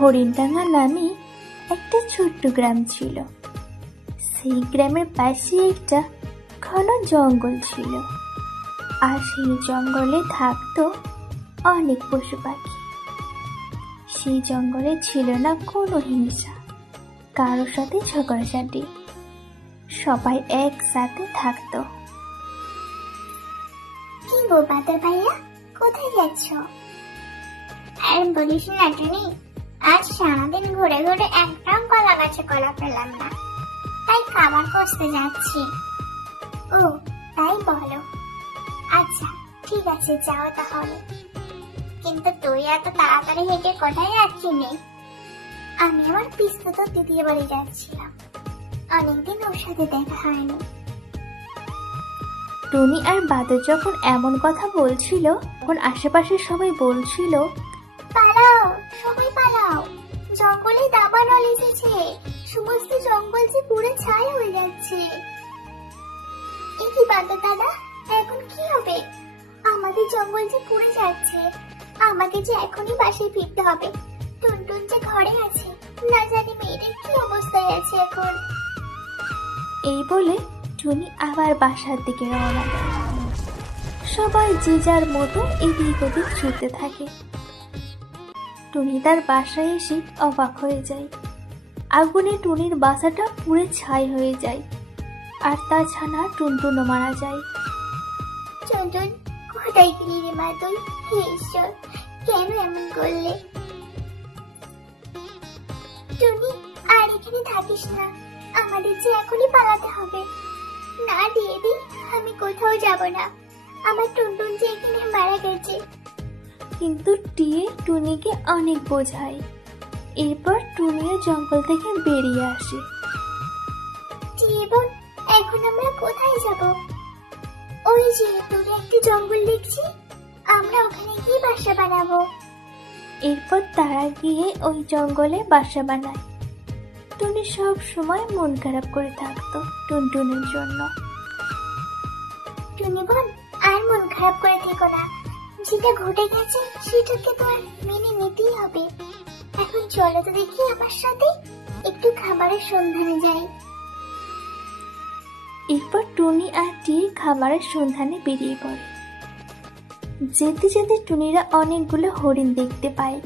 হরিণডাঙ্গা নামে একটা ছোট্ট গ্রাম ছিল। সেই গ্রামের পাশে একটা ঘন জঙ্গল ছিল। আর সেই জঙ্গলে থাকতো অনেক পশু পাখি। সেই জঙ্গলে ছিল না কোনো হিংসা কারোর সাথে ঝগড়াঝাটি। সবাই একসাথে থাকতো। কি গো বাদর ভাইয়া, কোথায় যাচ্ছ? আর বলিস না, টুনি। আজ সারাদিন ঘুরে ঘুরে একদম কলা গাছে কলা পেলাম না। তাই খাবার খুঁজতে যাচ্ছি। ও, তাই বলো। আচ্ছা ঠিক আছে, যাও তাহলে। কিন্তু তুই এত তাড়াতাড়ি হেঁটে কোথায় যাচ্ছিলি? আমি আমার পিস্তুত দিদির বাড়ি যাচ্ছিলাম। অনেকদিন ওর সাথে দেখা হয়নি। টুনি আর বাদর যখন এমন কথা বলছিল, তখন আশেপাশের সবাই বলছিল সবাই পালাও। জঙ্গলে দাবানল এসেছে। সমস্ত জঙ্গল যে পুরো ছাই হয়ে যাচ্ছে। এ কি দাদা, এখন কি হবে? আমাদের জঙ্গল যে পুড়ে যাচ্ছে আমাকে যে এখনই বাসায় ফিরতে হবে। টুনটুন যে ঘরে আছে, না জানি মেয়েদের কি অবস্থায় আছে এখন। এই বলে টুনি আবার বাসার দিকে রওনা সবাই যে যার মতো এদিক ওদিক ছুটতে থাকে। টুনি তার বাসায় এসে অবাক হয়ে যায়। আগুনে টুনির বাসাটা পুড়ে ছাই হয়ে যায় আর তা ছানা টুনটুনও মারা যায়। টুনটুন কোথায় গেলি রে মা তুই হে ঈশ্বর, কেন এমন করলে? টুনি, আর এখানে থাকিস না। আমাদের যে এখনই পালাতে হবে। না দিয়ে দি, আমি কোথাও যাব না। আমার টুনটুন যে এখানে মারা গেছে। কিন্তু টিয়ে টুনিকে অনেক বোঝায়। এরপর টুনিও জঙ্গল থেকে বেরিয়ে আসে। এখন আমরা কোথায় যাব? ওই যে দূরে একটি জঙ্গল দেখছি আমরা ওখানে গিয়ে বাসা বানাবো। এরপর তারা গিয়ে ওই জঙ্গলে বাসা বানায়। টুনি সব সময় মন খারাপ করে থাকতো টুনটুনের জন্য। টুনি বোন আর মন খারাপ করে থেকো না। যেটা ঘটে গেছে সেটাকে তো আর মেনে নিতেই হবে। এখন চলো তো দেখি আমার সাথে একটু খাবারের সন্ধানে যাই। এরপর টুনি আর টিয়ে খাবারের সন্ধানে বেরিয়ে পড়ে। যেতে যেতে টুনিরা অনেকগুলো হরিণ দেখতে পায়।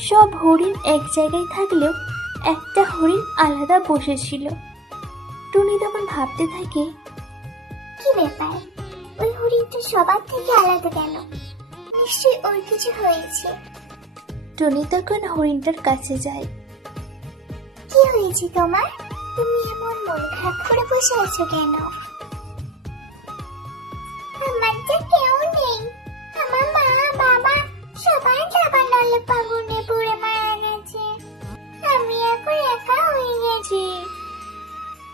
সব হরিণ এক জায়গায় থাকলেও একটা হরিণ আলাদা বসেছিল টুনি তখন ভাবতে থাকে কি ব্যাপার? ওই হরিণটা সবার থেকে আলাদা কেন? নিশ্চয়ই ওর কিছু হয়েছে। টুনি তখন হরিণটার কাছে যায়। কি হয়েছে তোমার? তুমি এমন মন খারাপ করে বসে আছো কেন? আমার যে কেউ নেই। আমার মা বাবা সবাই নলে পাগুনে পুড়ে মারা গেছে। আমি এখন একা হয়ে গেছি।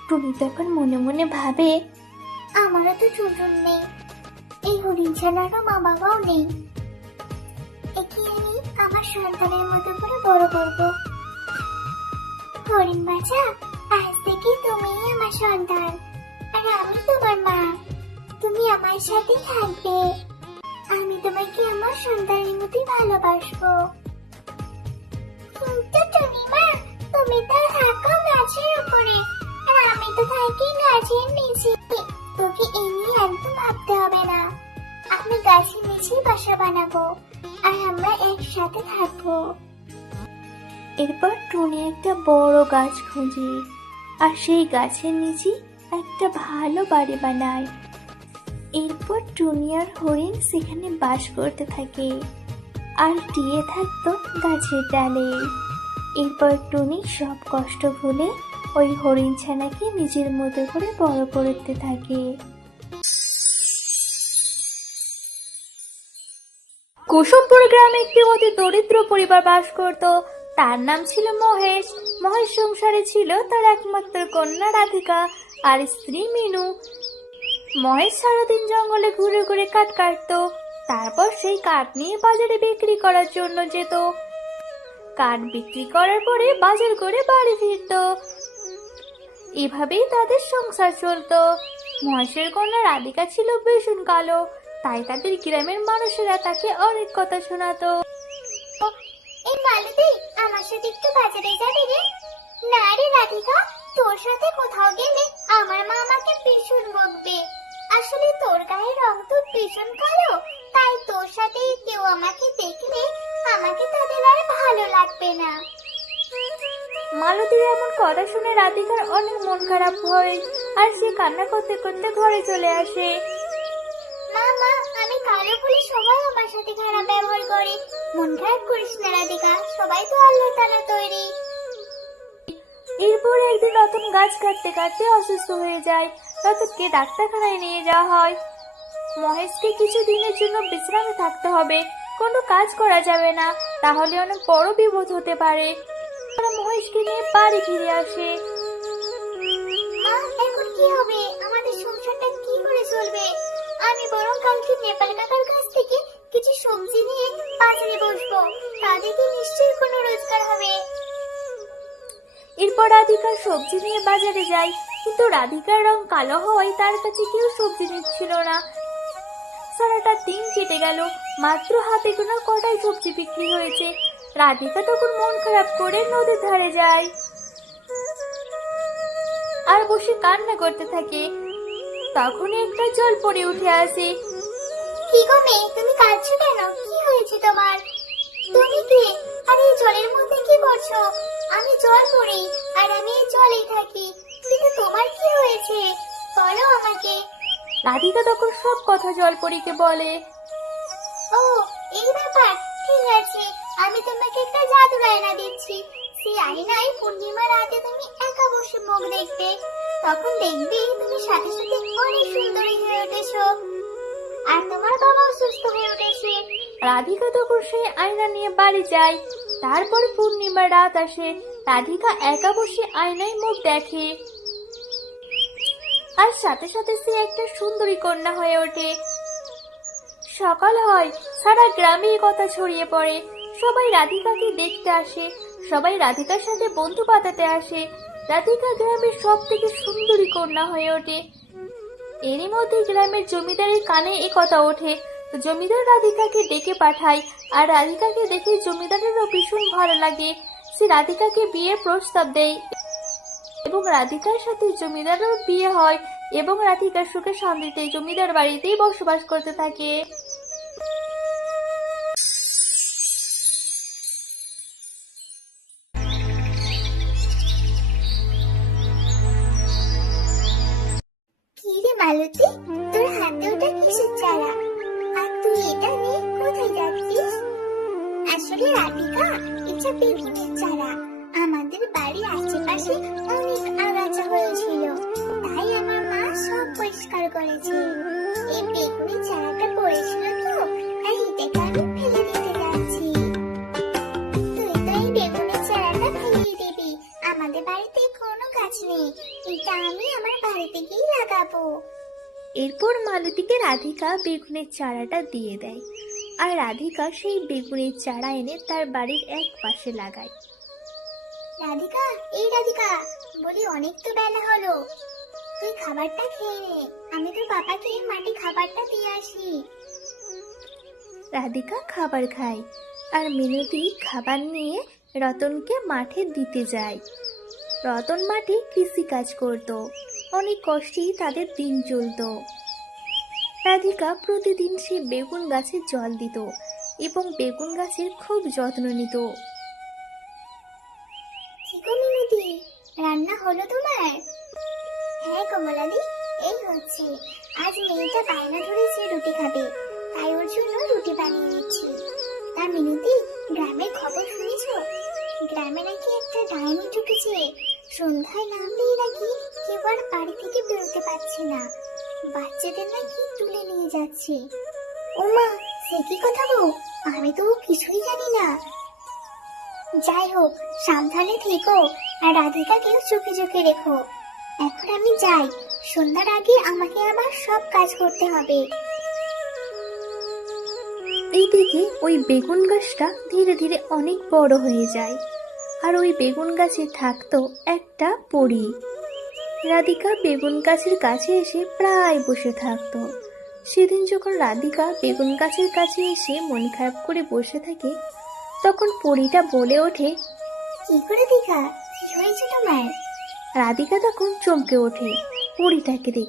টুনি তখন মনে মনে ভাবে আমারও তো টুটুন নেই। এই হরিণ ছানারও মা বাবাও নেই। আমার সন্তানের মতো করে বড় করব। হরিণ বাছা, আজ থেকে তুমি আমার সন্তান। আর আমি তোমার মা। তুমি আমার সাথে থাকবে। আমি তোমাকে আমার সন্তানের মতোই ভালোবাসবো। কিন্তু তুমি তো থাকো গাছের উপরে। আর আমি তো থাকি গাছের নিচে। তোকে এই নিয়ে একদম ভাবতে হবে না। আমি গাছের নিচেই বাসা বানাবো। আর আমরা একসাথে থাকব। এরপর টুনি একটা বড় গাছ খুঁজে, আর সেই গাছের নিচে একটা ভালো বাড়ি বানায়। এরপর টুনি আর হরিণ সেখানে বাস করতে থাকে, আর টিয়ে থাকতো গাছের ডালে। এরপর টুনি সব কষ্ট ভুলে ওই হরিণ ছানাকে নিজের মতো করে বড় করতে থাকে। কুসুমপুর গ্রামে একটি অতি দরিদ্র পরিবার বাস করত। তার নাম ছিল মহেশ। মহেশ সংসারে ছিল তার একমাত্র কন্যা রাধিকা আর স্ত্রী মিনু। মহেশ সারাদিন জঙ্গলে ঘুরে ঘুরে কাঠ কাটতো। তারপর সেই কাঠ নিয়ে বাজারে বিক্রি করার জন্য যেত। কাঠ বিক্রি করার পরে বাজার করে বাড়ি ফিরতো। এভাবেই তাদের সংসার চলতো। মহেশের কন্যা রাধিকা ছিল ভীষণ কালো। তাই তাদের গ্রামের মানুষেরা তাকে অনেক কথা শোনাতো। এই মালতী আমার সাথে একটু বাজারে যাবি রে? না রে রাধিকা তোর সাথে কোথাও গেলে আমার মা আমাকে ভীষণ বকবে। আসলে তোর গায়ের রং তো ভীষণ কালো তাই তোর সাথে কেউ আমাকে দেখলে আমাকে তাদের আর ভালো লাগবে না। মালতীর এমন কথা শুনে রাধিকার অনেক মন খারাপ হয় আর সে কান্না করতে করতে ঘরে চলে আসে। মা মা, আমি কালো বলে সবাই আমার সাথে খারাপ ব্যবহার করে। মন খারাপ করিস না, রাধিকা, সবাই তো আল্লাহ তালা তৈরি। এরপর একদিন রতন গাছ কাটতে কাটতে অসুস্থ হয়ে যায়। রতনকে ডাক্তারখানায় নিয়ে যাওয়া হয়। মহেশকে কিছু দিনের জন্য বিশ্রামে থাকতে হবে। কোনো কাজ করা যাবে না, তাহলে অনেক বড় বিপদ হতে পারে। মহেশকে নিয়ে বাড়ি ফিরে আসে। বরং কালকে নেপাল কাকার কাছ থেকে কিছু সবজি নিয়ে বাজারে বসবো। তা দেখে নিশ্চয়ই কোনো রোজগার হবে। এরপর রাধিকা সবজি নিয়ে বাজারে যায়, কিন্তু রাধিকার রং কালো হওয়ায় তার কাছে কেউ সবজি নিচ্ছিল না। সারাটা দিন কেটে গেল, মাত্র হাতে গোনা কটাই সবজি বিক্রি হয়েছে। রাধিকা তখন মন খারাপ করে নদীর ধারে যায়। আর বসে কান্না করতে থাকে। তখনই একটা জল পড়ে উঠে আসে। কি গো মেয়ে তুমি কাঁদছো কেন? কি হয়েছে তোমার? তুমি কে? আর এই জলের মধ্যে কি করছ? আমি জল পড়ি আর আমি এই জলেই থাকি। কিন্তু তোমার কি হয়েছে? বলো আমাকে। রাধিকা তখন সব কথা জলপরীকে বলে। ও এই ব্যাপার? ঠিক আছে আমি তোমাকে একটা জাদুর আয়না দিচ্ছি। সেই আয়নায় পূর্ণিমা রাতে তুমি একা বসে মুখ দেখবে। তখন দেখবে তুমি সাথে সাথে অনেক সুন্দরী হয়ে উঠেছো। আর তোমার বাবাও সুস্থ হয়ে উঠেছে। রাধিকা তখন সেই আয়না নিয়ে বাড়ি যায়। তারপর পূর্ণিমা রাত আসে। রাধিকা একা বসে আয়নায় মুখ দেখে। আর সাথে সাথে সে একটা সুন্দরী কন্যা হয়ে ওঠে। সকাল হয়, সারা গ্রামে এই কথা ছড়িয়ে পড়ে। সবাই রাধিকাকে দেখতে আসে। সবাই রাধিকার সাথে বন্ধু পাতাতে আসে। রাধিকা গ্রামের সব থেকে সুন্দরী কন্যা হয়ে ওঠে। এরই মধ্যে গ্রামের জমিদারের কানে এ কথা ওঠে। জমিদার রাধিকাকে ডেকে পাঠায় আর রাধিকাকে দেখে জমিদারেরও ভীষণ ভালো লাগে। সে রাধিকাকে বিয়ের প্রস্তাব দেয় এবং রাধিকার সাথে জমিদারও বিয়ে হয় এবং রাধিকা সুখে শান্তিতে জমিদার বাড়িতেই বসবাস করতে থাকে। কিসের চারা আর তুই এটা নিয়ে কোথায় যাচ্ছিস? আসলে রাধিকা, এটা বেগুনের চারা। আমাদের বাড়ির আশেপাশে অনেক আগাছা হয়েছিল। তাই আমার মা সব পরিষ্কার করেছে। এই বেগুনের চারাটা পড়েছিল তো মালতীকে রাধিকা বেগুনের চারাটা দিয়ে দেয়। আর রাধিকা সেই বেগুনের চারা এনে তার বাড়ির এক পাশে লাগায়। রাধিকা এই রাধিকা বলি অনেক তো বেলা হলো। তুই খাবারটা খেয়ে নে আমি তোর বাবাকে মাটি খাবারটা দিয়ে আসি। রাধিকা খাবার খায় আর মিনতি খাবার নিয়ে রতনকে মাঠে দিতে যায়। রতন মাঠে কৃষি কাজ করত। অনেক কষ্টেই তাদের দিন চলতো। রাধিকা প্রতিদিন সে বেগুন গাছে জল দিত এবং বেগুন গাছের খুব যত্ন নিত। রান্না হলো তোমার? হ্যাঁ কমলাদি, এই হচ্ছে। আজ মেয়েটা বায়না ধরেছে রুটি খাবে, তাই ওর জন্য রুটি বানিয়ে দিচ্ছি তা মিনতি, গ্রামের খবর শুনেছো? গ্রামে নাকি একটা ডাইনি ঢুকেছে, সন্ধ্যায় নামলেই নাকি কেউ আর বাড়ি থেকে বেরোতে পারছে না। বাচ্চাদের নাকি তুলে নিয়ে যাচ্ছে। ওমা, সে কি কথা গো? আমি তো কিছুই জানি না। যাই হোক, সাবধানে থেকো আর রাধিকাকেও চোখে চোখে রেখো। এখন আমি যাই। সন্ধ্যার আগে আমাকে আবার সব কাজ করতে হবে। এইদিকে ওই বেগুন গাছটা ধীরে ধীরে অনেক বড় হয়ে যায়। আর ওই বেগুন গাছে থাকতো একটা পরী। রাধিকা বেগুন গাছের কাছে এসে প্রায় বসে থাকত। সেদিন যখন রাধিকা বেগুন গাছের কাছে এসে মন খারাপ করে বসে থাকে, তখন পরীটা বলে ওঠে রাধিকা তখন চমকে ওঠে, পরীটাকে দেখে।